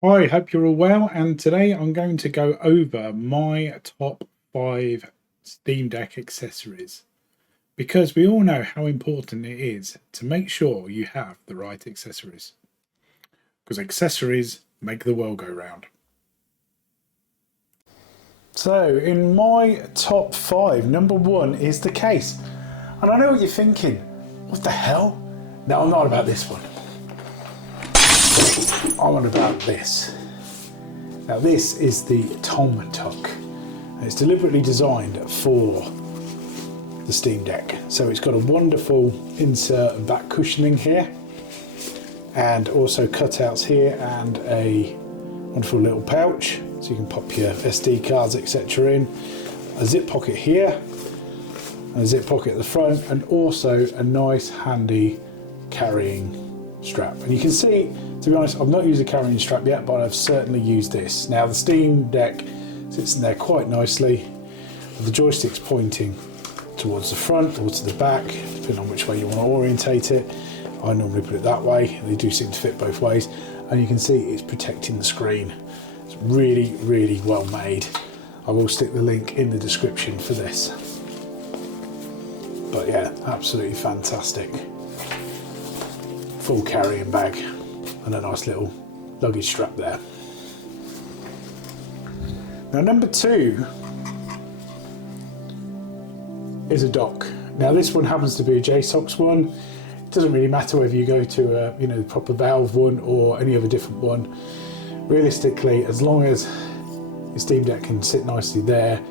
Hi, hope you're all well, and today I'm going to go over my top 5 Steam Deck accessories because we all know how important it is to make sure you have the right accessories because accessories make the world go round. So, in my top 5, number 1 is the case. And I know what you're thinking, what the hell? No, I'm not about this one. I'm on about this. Now this is the Tom Tuck. It's deliberately designed for the Steam Deck. So it's got a wonderful insert and back cushioning here, and also cutouts here, and a wonderful little pouch so you can pop your SD cards etc. in. A zip pocket here, and a zip pocket at the front, and also a nice handy carrying strap. And you can see, to be honest, I've not used a carrying strap yet, but I've certainly used this. Now the Steam Deck sits in there quite nicely with the joysticks pointing towards the front or to the back, depending on which way you want to orientate it. I normally put it that way. They do seem to fit both ways, and you can see it's protecting the screen. It's really, really well made. I will stick the link in the description for this. But yeah, absolutely fantastic. Full carrying bag and a nice little luggage strap there. Now number 2 is a dock. Now this one happens to be a JSOX one. It doesn't really matter whether you go to a the proper valve one or any other different one. Realistically, as long as your Steam Deck can sit nicely there,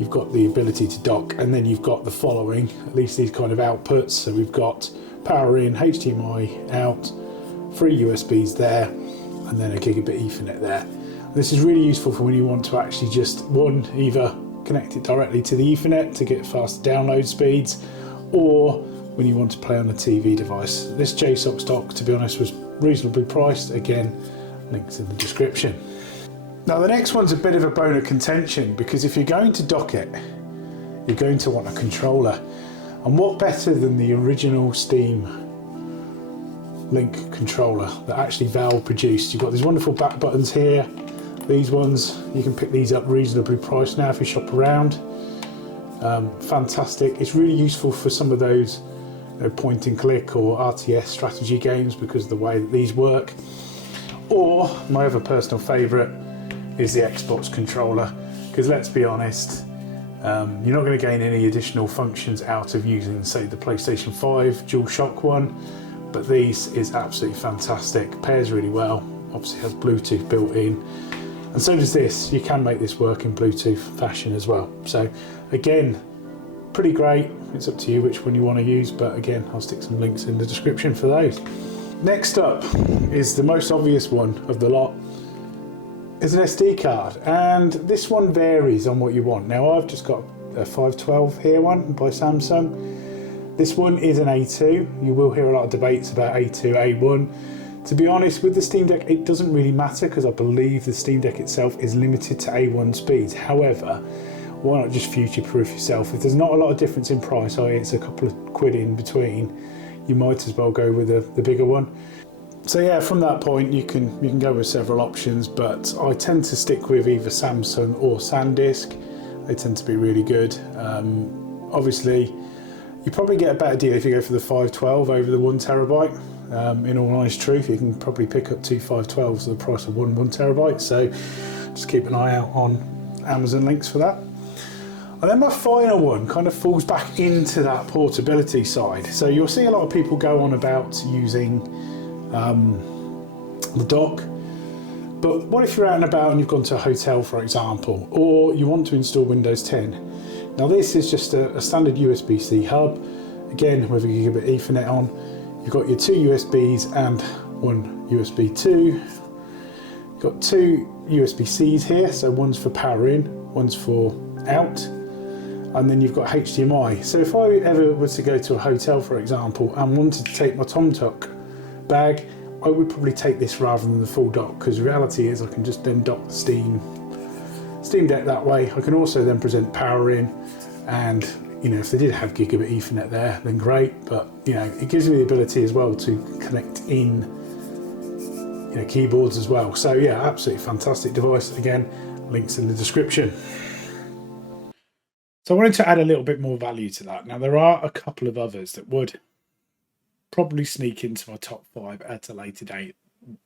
you've got the ability to dock, and then you've got the following, at least these kind of outputs. So we've got power in, HDMI out, 3 USBs there, and then a gigabit Ethernet there. This is really useful for when you want to actually just either connect it directly to the Ethernet to get faster download speeds, or when you want to play on a TV device. This JSOX dock, to be honest, was reasonably priced. Again, links in the description. Now the next one's a bit of a bone of contention, because if you're going to dock it, you're going to want a controller. And what better than the original Steam Link controller that actually Valve produced? You've got these wonderful back buttons here. These ones, you can pick these up reasonably priced now if you shop around. Fantastic. It's really useful for some of those point and click or RTS strategy games because of the way that these work. Or my other personal favourite is the Xbox controller, because let's be honest, you're not going to gain any additional functions out of using, say, the PlayStation 5 DualShock one, but these is absolutely fantastic. Pairs really well. Obviously has Bluetooth built in, and so does this. You can make this work in Bluetooth fashion as well. So again, pretty great. It's up to you which one you want to use, but again, I'll stick some links in the description for those. Next up is the most obvious one of the lot. Is an SD card, and this one varies on what you want. Now I've just got a 512 here one by Samsung. This one is an A2. You will hear a lot of debates about A2, A1. To be honest, with the Steam Deck, it doesn't really matter because I believe the Steam Deck itself is limited to A1 speeds. However, why not just future-proof yourself? If there's not a lot of difference in price, i.e. it's a couple of quid in between, you might as well go with the bigger one. So yeah, from that point you can go with several options, but I tend to stick with either Samsung or SanDisk. They tend to be really good. Obviously, you probably get a better deal if you go for the 512 over the 1 terabyte. In all honest truth, you can probably pick up 2 512s for the price of one terabyte. So just keep an eye out on Amazon links for that. And then my final one kind of falls back into that portability side. So you'll see a lot of people go on about using the dock, but what if you're out and about and you've gone to a hotel, for example, or you want to install Windows 10? Now this is just a standard USB-C hub, again with a gigabit Ethernet on. You've got your 2 USBs and 1 USB 2. You've got 2 USB-Cs here, so one's for power in, one's for out, and then you've got HDMI. So if I ever was to go to a hotel, for example, and wanted to take my Tom Tuck bag, I would probably take this rather than the full dock, because the reality is I can just then dock the Steam Deck that way. I can also then present power in, and if they did have gigabit Ethernet there, then great, but it gives me the ability as well to connect in keyboards as well. So yeah, absolutely fantastic device. Again, links in the description. So I wanted to add a little bit more value to that. Now there are a couple of others that would probably sneak into my top 5 at a later date.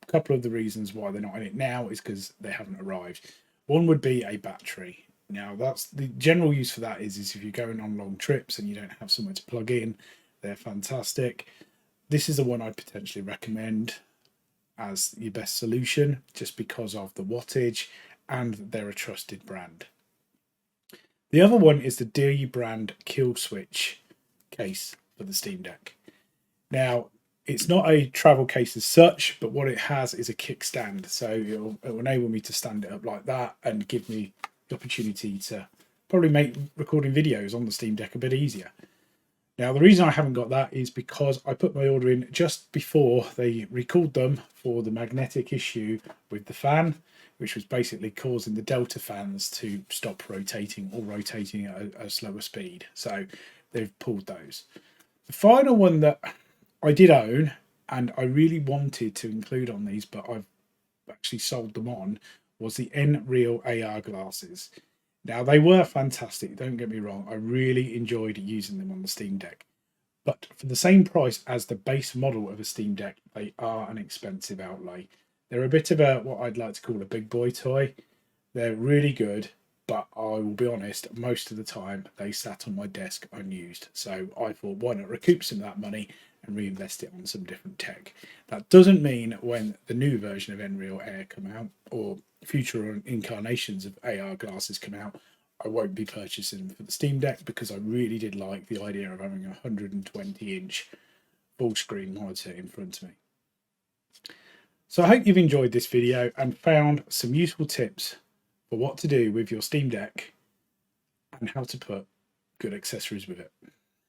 A couple of the reasons why they're not in it now is because they haven't arrived. One would be a battery. Now that's the general use for that is if you're going on long trips and you don't have somewhere to plug in, they're fantastic. This is the one I'd potentially recommend as your best solution, just because of the wattage and they're a trusted brand. The other one is the D brand kill switch case for the Steam Deck. Now, it's not a travel case as such, but what it has is a kickstand. So it'll enable me to stand it up like that and give me the opportunity to probably make recording videos on the Steam Deck a bit easier. Now, the reason I haven't got that is because I put my order in just before they recalled them for the magnetic issue with the fan, which was basically causing the Delta fans to stop rotating or rotating at a slower speed. So they've pulled those. The final one that I did own and I really wanted to include on these, but I've actually sold them on, was the Nreal AR glasses. Now, they were fantastic, don't get me wrong. I really enjoyed using them on the Steam Deck. But for the same price as the base model of a Steam Deck, they are an expensive outlay. They're a bit of a what I'd like to call a big boy toy. They're really good, but I will be honest, most of the time they sat on my desk unused. So I thought, why not recoup some of that money and reinvest it on some different tech. That doesn't mean when the new version of Nreal Air come out or future incarnations of AR glasses come out, I won't be purchasing them for the Steam Deck, because I really did like the idea of having a 120-inch full screen monitor in front of me. So I hope you've enjoyed this video and found some useful tips for what to do with your Steam Deck and how to put good accessories with it.